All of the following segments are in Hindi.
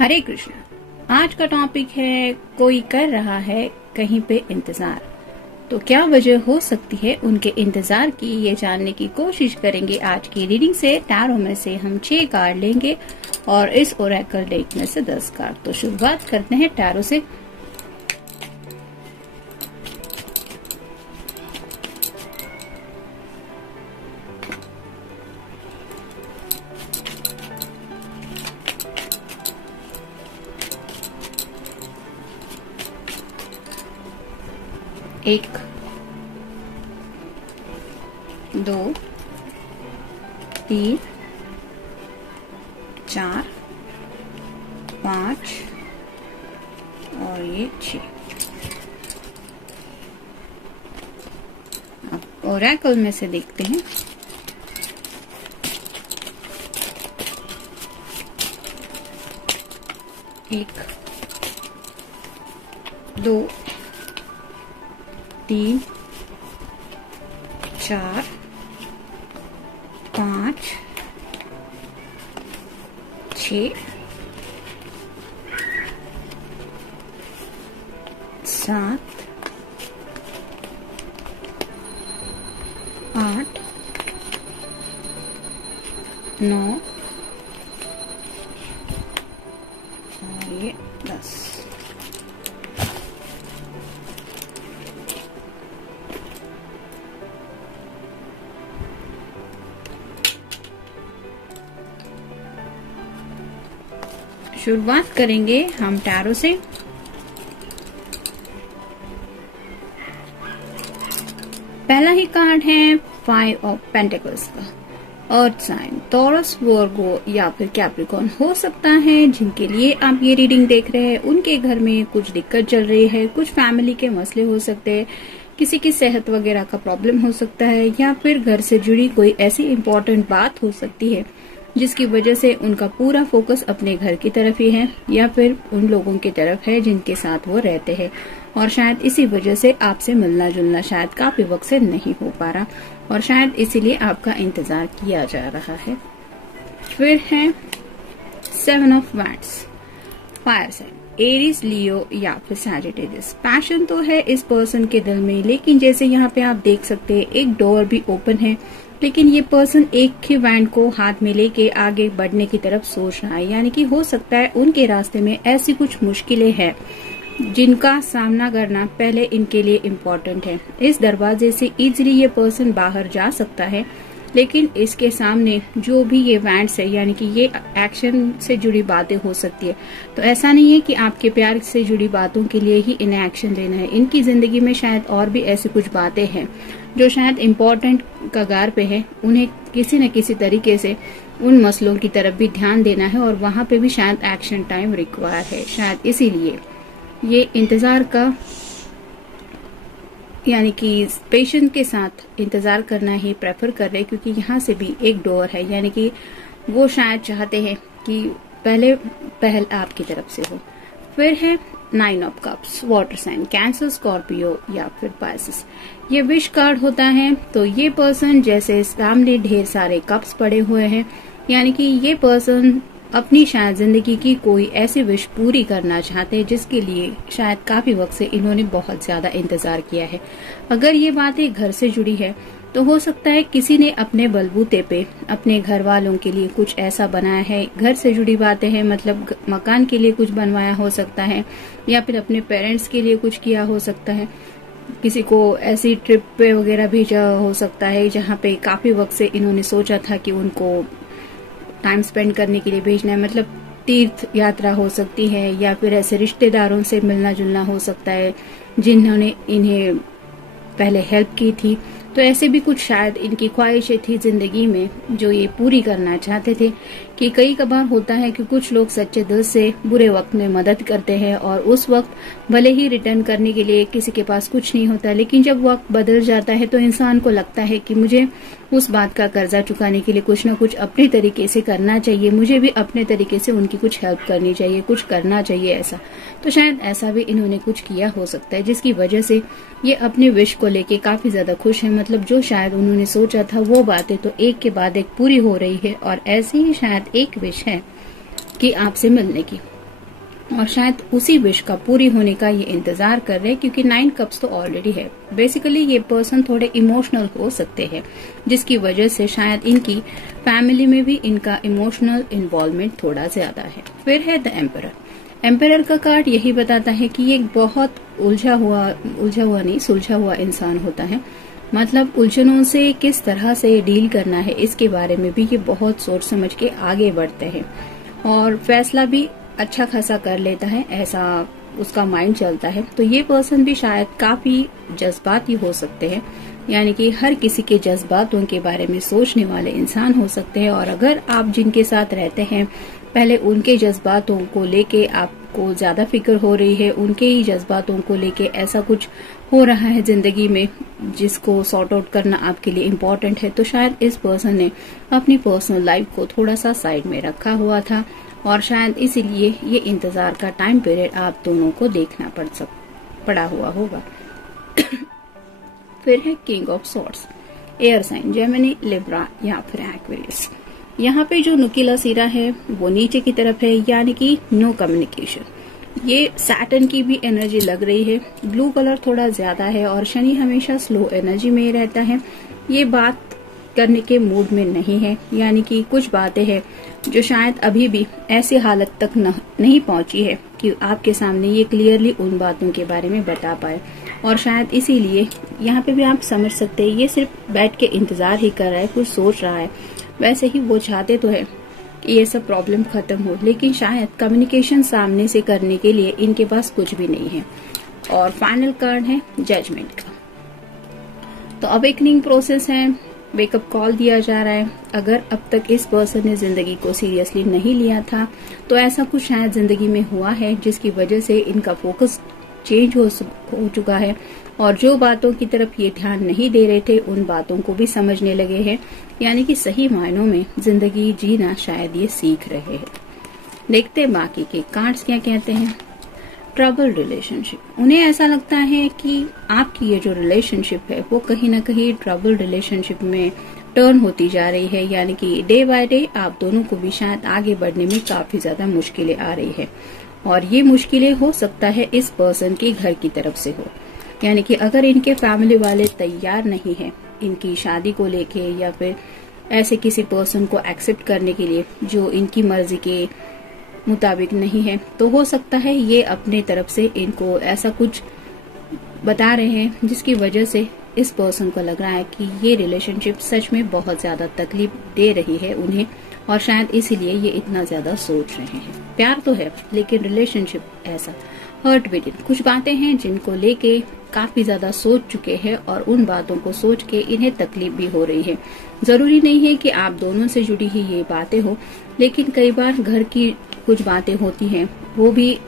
हरे कृष्णा। आज का टॉपिक है कोई कर रहा है कहीं पे इंतजार। तो क्या वजह हो सकती है उनके इंतजार की, ये जानने की कोशिश करेंगे आज की रीडिंग से। टैरो में से हम 6 कार्ड लेंगे और इस ओरेकल डेक में से 10 कार्ड। तो शुरुआत करते हैं टैरो से। एक, 2, 3, 4, 5 और ये 6। अब ओरेकल में से देखते हैं। एक, 2, 3, 4, 5, 6, 7, 8, 9 और ये 10। शुरुआत करेंगे हम टैरो से। पहला ही कार्ड है 5 ऑफ पेंटिकल्स का। अर्थ साइन टॉरस, वर्गो या फिर कैप्रिकॉर्न हो सकता है जिनके लिए आप ये रीडिंग देख रहे हैं। उनके घर में कुछ दिक्कत चल रही है, कुछ फैमिली के मसले हो सकते हैं, किसी की सेहत वगैरह का प्रॉब्लम हो सकता है, या फिर घर से जुड़ी कोई ऐसी इम्पोर्टेंट बात हो सकती है जिसकी वजह से उनका पूरा फोकस अपने घर की तरफ ही है या फिर उन लोगों की तरफ है जिनके साथ वो रहते हैं। और शायद इसी वजह से आपसे मिलना जुलना शायद काफी वक्त से नहीं हो पा रहा और शायद इसीलिए आपका इंतजार किया जा रहा है। फिर है 7 of wands, fire sign, Aries, Leo या फिर सैजिटेरियस। पैशन तो है इस पर्सन के दिल में, लेकिन जैसे यहाँ पे आप देख सकते हैं एक डोर भी ओपन है, लेकिन ये पर्सन एक ही वैंड को हाथ में लेके आगे बढ़ने की तरफ सोच रहा है। यानी कि हो सकता है उनके रास्ते में ऐसी कुछ मुश्किलें हैं जिनका सामना करना पहले इनके लिए इम्पोर्टेंट है। इस दरवाजे से इजीली ये पर्सन बाहर जा सकता है, लेकिन इसके सामने जो भी ये वैंड्स है यानी कि ये एक्शन से जुड़ी बातें हो सकती है। तो ऐसा नहीं है कि आपके प्यार से जुड़ी बातों के लिए ही इन्हें एक्शन लेना है। इनकी जिंदगी में शायद और भी ऐसी कुछ बातें हैं जो शायद इम्पोर्टेंट कगार पे है। उन्हें किसी न किसी तरीके से उन मसलों की तरफ भी ध्यान देना है और वहां पे भी शायद एक्शन टाइम रिक्वायर है। शायद इसीलिए ये इंतजार का यानी कि पेशेंस के साथ इंतजार करना ही प्रेफर कर रहे, क्योंकि यहाँ से भी एक डोर है। यानी कि वो शायद चाहते हैं कि पहल आपकी तरफ से हो। फिर है 9 of cups, water sign, Cancer, Scorpio या फिर पाइसेस। ये विश कार्ड होता है। तो ये पर्सन जैसे सामने ढेर सारे कप्स पड़े हुए हैं, यानी कि ये पर्सन अपनी शायद जिंदगी की कोई ऐसी विश पूरी करना चाहते हैं जिसके लिए शायद काफी वक्त से इन्होंने बहुत ज्यादा इंतजार किया है। अगर ये बातें घर से जुड़ी है तो हो सकता है किसी ने अपने बलबूते पे अपने घर वालों के लिए कुछ ऐसा बनाया है। घर से जुड़ी बातें हैं, मतलब मकान के लिए कुछ बनवाया हो सकता है या फिर अपने पेरेंट्स के लिए कुछ किया हो सकता है। किसी को ऐसी ट्रिप पे वगैरह भेजा हो सकता है जहाँ पे काफी वक्त से इन्होंने सोचा था कि उनको टाइम स्पेंड करने के लिए भेजना है। मतलब तीर्थ यात्रा हो सकती है या फिर ऐसे रिश्तेदारों से मिलना जुलना हो सकता है जिन्होंने इन्हें पहले हेल्प की थी। तो ऐसे भी कुछ शायद इनकी ख्वाहिशें थी जिंदगी में जो ये पूरी करना चाहते थे। कि कई कबार होता है कि कुछ लोग सच्चे दिल से बुरे वक्त में मदद करते हैं और उस वक्त भले ही रिटर्न करने के लिए किसी के पास कुछ नहीं होता, लेकिन जब वक्त बदल जाता है तो इंसान को लगता है कि मुझे उस बात का कर्जा चुकाने के लिए कुछ न कुछ अपने तरीके से करना चाहिए, मुझे भी अपने तरीके से उनकी कुछ हेल्प करनी चाहिए, कुछ करना चाहिए ऐसा। तो शायद ऐसा भी इन्होंने कुछ किया हो सकता है जिसकी वजह से ये अपने विश को लेके काफी ज्यादा खुश है। मतलब जो शायद उन्होंने सोचा था वो बातें तो एक के बाद एक पूरी हो रही है और ऐसी ही शायद एक विश है कि आपसे मिलने की। और शायद उसी विश का पूरी होने का ये इंतजार कर रहे हैं, क्योंकि 9 कप्स तो ऑलरेडी है। बेसिकली ये पर्सन थोड़े इमोशनल हो सकते हैं, जिसकी वजह से शायद इनकी फैमिली में भी इनका इमोशनल इन्वॉल्वमेंट थोड़ा ज्यादा है। फिर है द एम्परर। एम्परर का कार्ड यही बताता है कि ये एक बहुत सुलझा हुआ इंसान होता है। मतलब उलझनों से किस तरह से डील करना है इसके बारे में भी ये बहुत सोच समझ के आगे बढ़ते हैं, और फैसला भी अच्छा खासा कर लेता है, ऐसा उसका माइंड चलता है। तो ये पर्सन भी शायद काफी जज्बाती हो सकते हैं, यानी कि हर किसी के जज्बातों के बारे में सोचने वाले इंसान हो सकते हैं। और अगर आप जिनके साथ रहते हैं पहले उनके जज्बातों को लेके आपको ज्यादा फिक्र हो रही है, उनके ही जज्बातों को लेके ऐसा कुछ हो रहा है जिंदगी में जिसको सॉर्ट आउट करना आपके लिए इम्पोर्टेंट है, तो शायद इस पर्सन ने अपनी पर्सनल लाइफ को थोड़ा सा साइड में रखा हुआ था, और शायद इसीलिए ये इंतजार का टाइम पीरियड आप दोनों को देखना पड़ा हुआ होगा। फिर है king of swords, air sign, Gemini, Libra या फिर एक्वेरियस। यहाँ पे जो नुकीला सिरा है वो नीचे की तरफ है, यानी कि नो कम्युनिकेशन। ये सैटर्न की भी एनर्जी लग रही है। ब्लू कलर थोड़ा ज्यादा है और शनि हमेशा स्लो एनर्जी में रहता है। ये बात करने के मूड में नहीं है, यानी कि कुछ बातें हैं जो शायद अभी भी ऐसी हालत तक नहीं पहुंची है कि आपके सामने ये क्लियरली उन बातों के बारे में बता पाए, और शायद इसीलिए यहाँ पे भी आप समझ सकते हैं ये सिर्फ बैठ के इंतजार ही कर रहा है, कुछ सोच रहा है। वैसे ही वो चाहते तो है कि ये सब प्रॉब्लम खत्म हो, लेकिन शायद कम्युनिकेशन सामने से करने के लिए इनके पास कुछ भी नहीं है। और फाइनल कार्ड है जजमेंट का। तो अवेकनिंग प्रोसेस है, वेकअप कॉल दिया जा रहा है। अगर अब तक इस पर्सन ने जिंदगी को सीरियसली नहीं लिया था तो ऐसा कुछ शायद जिंदगी में हुआ है जिसकी वजह से इनका फोकस चेंज हो चुका है, और जो बातों की तरफ ये ध्यान नहीं दे रहे थे उन बातों को भी समझने लगे हैं, यानी कि सही मायनों में जिंदगी जीना शायद ये सीख रहे हैं। देखते हैं बाकी के कार्ड्स क्या कहते हैं। ट्रबल रिलेशनशिप, उन्हें ऐसा लगता है कि आपकी ये जो रिलेशनशिप है वो कहीं ना कहीं ट्रबल रिलेशनशिप में टर्न होती जा रही है, यानी कि डे बाय डे आप दोनों को भी शायद आगे बढ़ने में काफी ज्यादा मुश्किलें आ रही है, और ये मुश्किलें हो सकता है इस पर्सन के घर की तरफ से हो, यानी कि अगर इनके फैमिली वाले तैयार नहीं है इनकी शादी को लेके, या फिर ऐसे किसी पर्सन को एक्सेप्ट करने के लिए जो इनकी मर्जी के मुताबिक नहीं है, तो हो सकता है ये अपने तरफ से इनको ऐसा कुछ बता रहे हैं जिसकी वजह से इस पर्सन को लग रहा है कि ये रिलेशनशिप सच में बहुत ज्यादा तकलीफ दे रही है उन्हें, और शायद इसीलिए ये इतना ज्यादा सोच रहे हैं। प्यार तो है लेकिन रिलेशनशिप ऐसा हर्ट विदिन, कुछ बातें हैं जिनको लेके काफी ज्यादा सोच चुके हैं, और उन बातों को सोच के इन्हें तकलीफ भी हो रही है। जरूरी नहीं है कि आप दोनों से जुड़ी ही ये बातें हो, लेकिन कई बार घर की कुछ बातें होती हैं, वो भी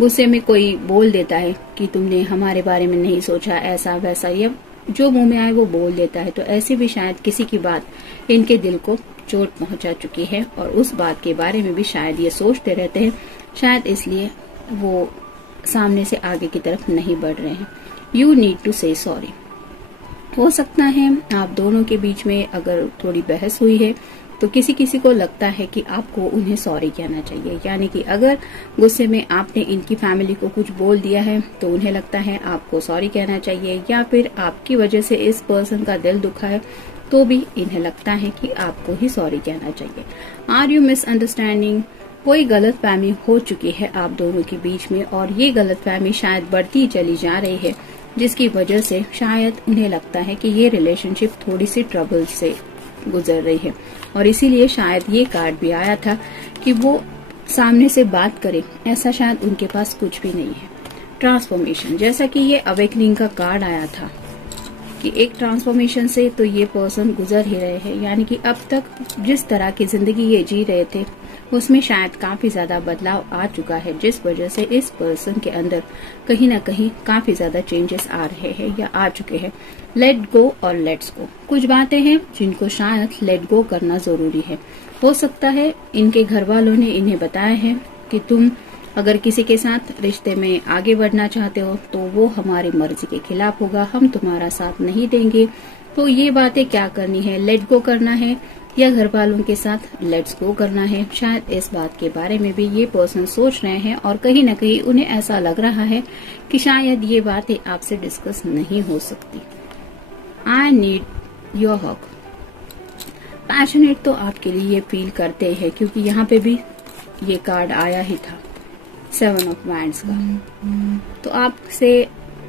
गुस्से में कोई बोल देता है कि तुमने हमारे बारे में नहीं सोचा, ऐसा वैसा, या जो मुंह में आए वो बोल देता है। तो ऐसे भी शायद किसी की बात इनके दिल को चोट पहुंचा चुकी है, और उस बात के बारे में भी शायद ये सोचते रहते हैं, शायद इसलिए वो सामने से आगे की तरफ नहीं बढ़ रहे हैं। यू नीड टू से सॉरी, हो सकता है आप दोनों के बीच में अगर थोड़ी बहस हुई है तो किसी किसी को लगता है कि आपको उन्हें सॉरी कहना चाहिए, यानी कि अगर गुस्से में आपने इनकी फैमिली को कुछ बोल दिया है तो उन्हें लगता है आपको सॉरी कहना चाहिए, या फिर आपकी वजह से इस पर्सन का दिल दुखा है तो भी इन्हें लगता है कि आपको ही सॉरी कहना चाहिए। आर यू मिसअंडरस्टैंडिंग, कोई गलतफहमी हो चुकी है आप दोनों के बीच में, और ये गलतफहमी शायद बढ़ती चली जा रही है, जिसकी वजह से शायद उन्हें लगता है कि ये रिलेशनशिप थोड़ी सी ट्रबल से गुजर रही है, और इसीलिए शायद ये कार्ड भी आया था कि वो सामने से बात करें, ऐसा शायद उनके पास कुछ भी नहीं है। ट्रांसफॉर्मेशन, जैसा कि ये अवेकनिंग का कार्ड आया था कि एक ट्रांसफॉर्मेशन से तो ये पर्सन गुजर ही रहे हैं, यानी कि अब तक जिस तरह की जिंदगी ये जी रहे थे उसमें शायद काफी ज्यादा बदलाव आ चुका है, जिस वजह से इस पर्सन के अंदर कहीं ना कहीं काफी ज्यादा चेंजेस आ रहे हैं या आ चुके हैं। लेट गो और लेट्स गो, कुछ बातें हैं जिनको शायद लेट गो करना जरूरी है। हो सकता है इनके घर वालों ने इन्हें बताया है कि तुम अगर किसी के साथ रिश्ते में आगे बढ़ना चाहते हो तो वो हमारी मर्जी के खिलाफ होगा, हम तुम्हारा साथ नहीं देंगे। तो ये बातें क्या करनी है, लेट गो करना है, या घर वालों के साथ लेट्स गो करना है। शायद इस बात के बारे में भी ये पर्सन सोच रहे हैं और कहीं न कहीं उन्हें ऐसा लग रहा है कि शायद ये बातें आपसे डिस्कस नहीं हो सकती। I need your hug. Passionate तो आपके लिए ये फील करते हैं क्योंकि यहाँ पे भी ये कार्ड आया ही था, 7 ऑफ वांड्स का। तो आपसे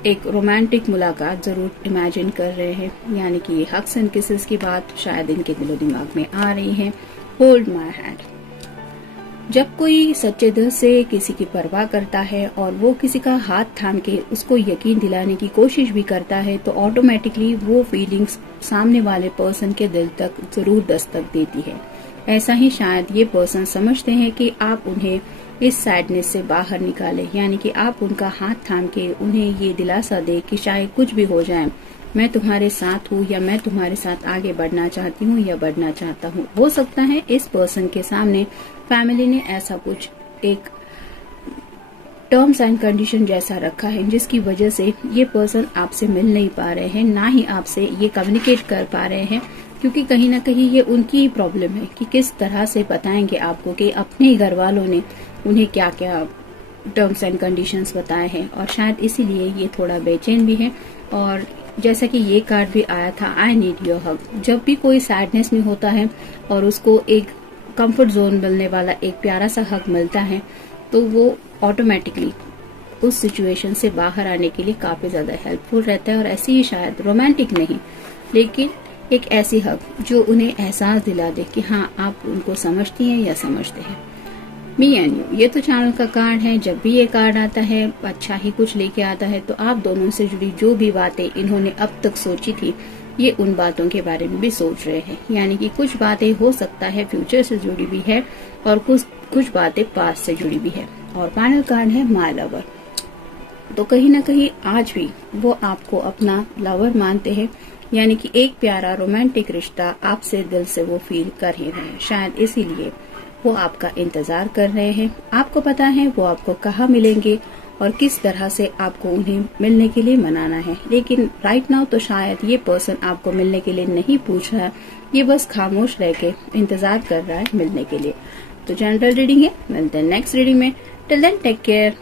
एक रोमांटिक मुलाकात जरूर इमेजिन कर रहे हैं, यानी कि ये हग्स एंड किसेस की बात शायद इनके दिलो दिमाग में आ रही है। Hold my hand. जब कोई सच्चे दिल से किसी की परवाह करता है और वो किसी का हाथ थाम के उसको यकीन दिलाने की कोशिश भी करता है तो ऑटोमेटिकली वो फीलिंग्स सामने वाले पर्सन के दिल तक जरूर दस्तक देती है। ऐसा ही शायद ये पर्सन समझते हैं कि आप उन्हें इस सैडनेस से बाहर निकाले, यानी कि आप उनका हाथ थाम के उन्हें ये दिलासा दे कि चाहे कुछ भी हो जाए, मैं तुम्हारे साथ हूँ या मैं तुम्हारे साथ आगे बढ़ना चाहती हूँ या बढ़ना चाहता हूँ। हो सकता है इस पर्सन के सामने फैमिली ने ऐसा कुछ एक टर्म्स एंड कंडीशन जैसा रखा है जिसकी वजह से ये पर्सन आपसे मिल नहीं पा रहे हैं, ना ही आपसे ये कम्युनिकेट कर पा रहे हैं, क्योंकि कहीं ना कहीं ये उनकी ही प्रॉब्लम है कि किस तरह से बताएंगे आपको कि अपने ही घर वालों ने उन्हें क्या क्या टर्म्स एंड कंडीशंस बताए हैं, और शायद इसीलिए ये थोड़ा बेचैन भी है। और जैसा कि ये कार्ड भी आया था, आई नीड योर हग। जब भी कोई सैडनेस में होता है और उसको एक कंफर्ट जोन मिलने वाला एक प्यारा सा हग मिलता है तो वो ऑटोमेटिकली उस सिचुएशन से बाहर आने के लिए काफी ज्यादा हेल्पफुल रहता है। और ऐसी ही शायद रोमांटिक नहीं लेकिन एक ऐसी हग जो उन्हें एहसास दिला दे कि हाँ आप उनको समझती हैं या समझते हैं। मी एंड यू, ये तो चैनल का कार्ड है। जब भी ये कार्ड आता है अच्छा ही कुछ लेके आता है, तो आप दोनों से जुड़ी जो भी बातें इन्होंने अब तक सोची थी ये उन बातों के बारे में भी सोच रहे हैं, यानी कि कुछ बातें हो सकता है फ्यूचर से जुड़ी भी है और कुछ बातें पास्ट से जुड़ी भी है। और फाइनल कार्ड है माय लवर। तो कहीं ना कहीं आज भी वो आपको अपना लवर मानते हैं, यानी कि एक प्यारा रोमांटिक रिश्ता आपसे दिल से वो फील कर ही रहे हैं। शायद इसीलिए वो आपका इंतजार कर रहे हैं। आपको पता है वो आपको कहाँ मिलेंगे और किस तरह से आपको उन्हें मिलने के लिए मनाना है, लेकिन राइट नाउ तो शायद ये पर्सन आपको मिलने के लिए नहीं पूछ रहा है, ये बस खामोश रह के इंतजार कर रहा है मिलने के लिए। तो जनरल रीडिंग है, मिलते हैं नेक्स्ट रीडिंग में। Till then take care.